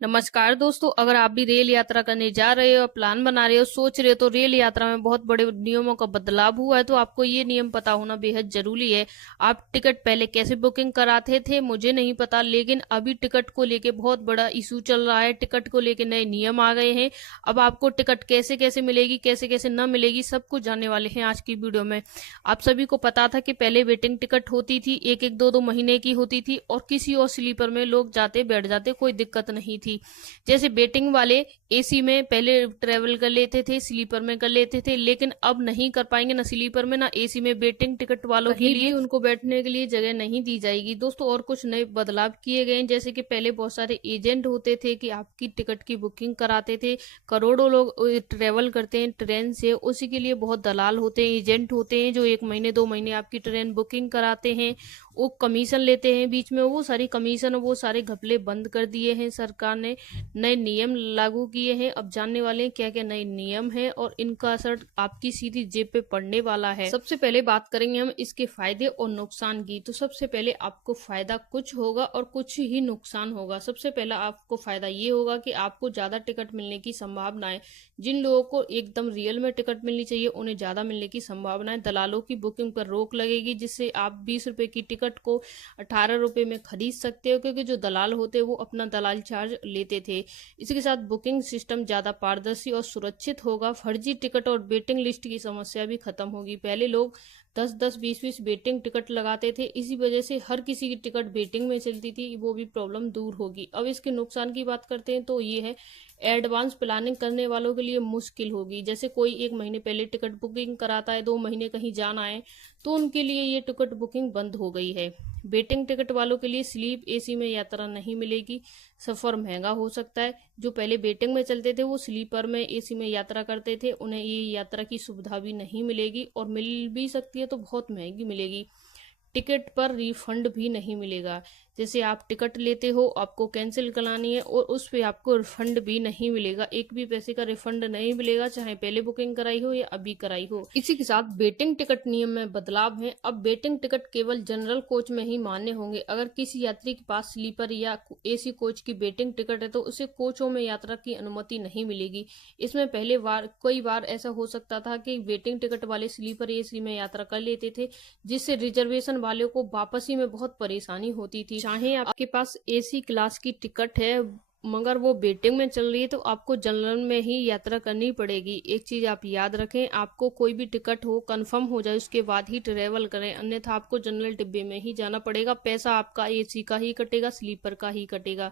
नमस्कार दोस्तों, अगर आप भी रेल यात्रा करने जा रहे हो, प्लान बना रहे हो, सोच रहे हो तो रेल यात्रा में बहुत बड़े नियमों का बदलाव हुआ है, तो आपको ये नियम पता होना बेहद जरूरी है। आप टिकट पहले कैसे बुकिंग कराते थे मुझे नहीं पता, लेकिन अभी टिकट को लेके बहुत बड़ा इशू चल रहा है। टिकट को लेके नए नियम आ गए हैं। अब आपको टिकट कैसे कैसे मिलेगी, कैसे कैसे न मिलेगी, सब कुछ जानने वाले हैं आज की वीडियो में। आप सभी को पता था कि पहले वेटिंग टिकट होती थी, एक एक दो दो महीने की होती थी, और किसी और स्लीपर में लोग जाते बैठ जाते, कोई दिक्कत नहीं थी। जैसे वेटिंग वाले एसी में पहले ट्रेवल कर लेते थे, स्लीपर में कर लेते थे, लेकिन अब नहीं कर पाएंगे, ना स्लीपर में ना एसी में। वेटिंग टिकट वालों के लिए उनको बैठने के लिए जगह नहीं दी जाएगी दोस्तों। और कुछ नए बदलाव किए गए हैं, जैसे कि पहले बहुत सारे एजेंट होते थे कि आपकी टिकट की बुकिंग कराते थे। करोड़ों लोग ट्रेवल करते हैं ट्रेन से, उसी के लिए बहुत दलाल होते हैं, एजेंट होते हैं, जो 1 महीने 2 महीने आपकी ट्रेन बुकिंग कराते हैं। वो कमीशन लेते हैं बीच में, वो सारी कमीशन, वो सारे घपले बंद कर दिए हैं सरकार ने। नए नियम लागू किए हैं। अब जानने वाले हैं क्या क्या नए नियम हैं और इनका असर आपकी सीधी जेब पे पड़ने वाला है। सबसे पहले बात करेंगे हम इसके फायदे और नुकसान की। तो सबसे पहले आपको फायदा कुछ होगा और कुछ ही नुकसान होगा। सबसे पहला आपको फायदा ये होगा कि आपको ज्यादा टिकट मिलने की संभावना है। जिन लोगों को एकदम रियल में टिकट मिलनी चाहिए, उन्हें ज्यादा मिलने की संभावना है। दलालों की बुकिंग पर रोक लगेगी, जिससे आप 20 रुपए की टिकट को 18 रुपए में खरीद सकते हो, क्योंकि जो दलाल होते हैं वो अपना दलाल चार्ज लेते थे। इसके साथ बुकिंग सिस्टम ज्यादा पारदर्शी और सुरक्षित होगा। फर्जी टिकट और वेटिंग लिस्ट की समस्या भी खत्म होगी। पहले लोग 10-10 20-20 वेटिंग टिकट लगाते थे, इसी वजह से हर किसी की टिकट वेटिंग में चलती थी, वो भी प्रॉब्लम दूर होगी। अब इसके नुकसान की बात करते हैं तो ये है, एडवांस प्लानिंग करने वालों के लिए मुश्किल होगी। जैसे कोई 1 महीने पहले टिकट बुकिंग कराता है, 2 महीने कहीं जाना है, तो उनके लिए ये टिकट बुकिंग बंद हो गई है। वेटिंग टिकट वालों के लिए स्लीप एसी में यात्रा नहीं मिलेगी, सफर महंगा हो सकता है। जो पहले वेटिंग में चलते थे वो स्लीपर में एसी में यात्रा करते थे, उन्हें ये यात्रा की सुविधा भी नहीं मिलेगी, और मिल भी सकती है तो बहुत महंगी मिलेगी। टिकट पर रिफंड भी नहीं मिलेगा। जैसे आप टिकट लेते हो, आपको कैंसिल करानी है और उस पे आपको रिफंड भी नहीं मिलेगा, एक भी पैसे का रिफंड नहीं मिलेगा, चाहे पहले बुकिंग कराई हो या अभी कराई हो। इसी के साथ वेटिंग टिकट नियम में बदलाव है। अब वेटिंग टिकट केवल जनरल कोच में ही मान्य होंगे। अगर किसी यात्री के पास स्लीपर या एसी कोच की वेटिंग टिकट है तो उसे कोचों में यात्रा की अनुमति नहीं मिलेगी। इसमें पहले बार कई बार ऐसा हो सकता था कि वेटिंग टिकट वाले स्लीपर एसी में यात्रा कर लेते थे, जिससे रिजर्वेशन वालों को वापसी में बहुत परेशानी होती थी। चाहे आपके पास एसी क्लास की टिकट है मगर वो वेटिंग में चल रही है, तो आपको जनरल में ही यात्रा करनी पड़ेगी। एक चीज आप याद रखें, आपको कोई भी टिकट हो कंफर्म हो जाए उसके बाद ही ट्रेवल करें, अन्यथा आपको जनरल डिब्बे में ही जाना पड़ेगा। पैसा आपका एसी का ही कटेगा, स्लीपर का ही कटेगा।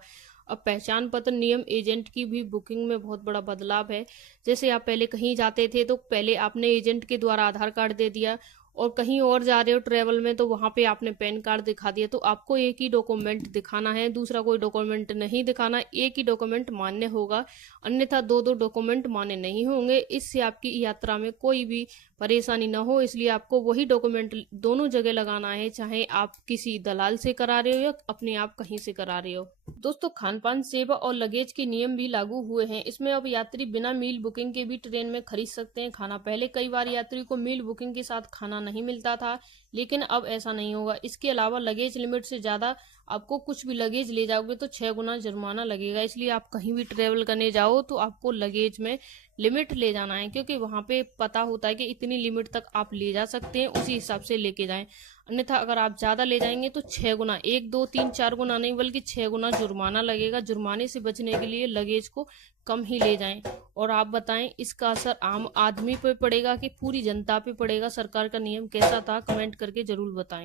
अब पहचान पत्र नियम, एजेंट की भी बुकिंग में बहुत बड़ा बदलाव है। जैसे आप पहले कहीं जाते थे तो पहले आपने एजेंट के द्वारा आधार कार्ड दे दिया, और कहीं और जा रहे हो ट्रेवल में तो वहां पे आपने पैन कार्ड दिखा दिया, तो आपको एक ही डॉक्यूमेंट दिखाना है, दूसरा कोई डॉक्यूमेंट नहीं दिखाना। एक ही डॉक्यूमेंट मान्य होगा, अन्यथा दो दो डॉक्यूमेंट मान्य नहीं होंगे। इससे आपकी यात्रा में कोई भी परेशानी ना हो, इसलिए आपको वही डॉक्यूमेंट दोनों जगह लगाना है, चाहे आप किसी दलाल से करा रहे हो या अपने आप कहीं से करा रहे हो। दोस्तों, खान पान सेवा और लगेज के नियम भी लागू हुए हैं। इसमें अब यात्री बिना मील बुकिंग के भी ट्रेन में खरीद सकते हैं खाना। पहले कई बार यात्री को मील बुकिंग के साथ खाना नहीं मिलता था, लेकिन अब ऐसा नहीं होगा। इसके अलावा लगेज लिमिट से ज्यादा आपको कुछ भी लगेज ले जाओगे तो 6 गुना जुर्माना लगेगा। इसलिए आप कहीं भी ट्रेवल करने जाओ तो आपको लगेज में लिमिट ले जाना है, क्योंकि वहां पे पता होता है कि इतनी लिमिट तक आप ले जा सकते हैं, उसी हिसाब से लेके जाएं। अन्यथा अगर आप ज्यादा ले जाएंगे तो 6 गुना, 1 2 3 4 गुना नहीं बल्कि 6 गुना जुर्माना लगेगा। जुर्माने से बचने के लिए लगेज को कम ही ले जाएं। और आप बताएं, इसका असर आम आदमी पे पड़ेगा कि पूरी जनता पे पड़ेगा? सरकार का नियम कैसा था, कमेंट करके जरूर बताएं।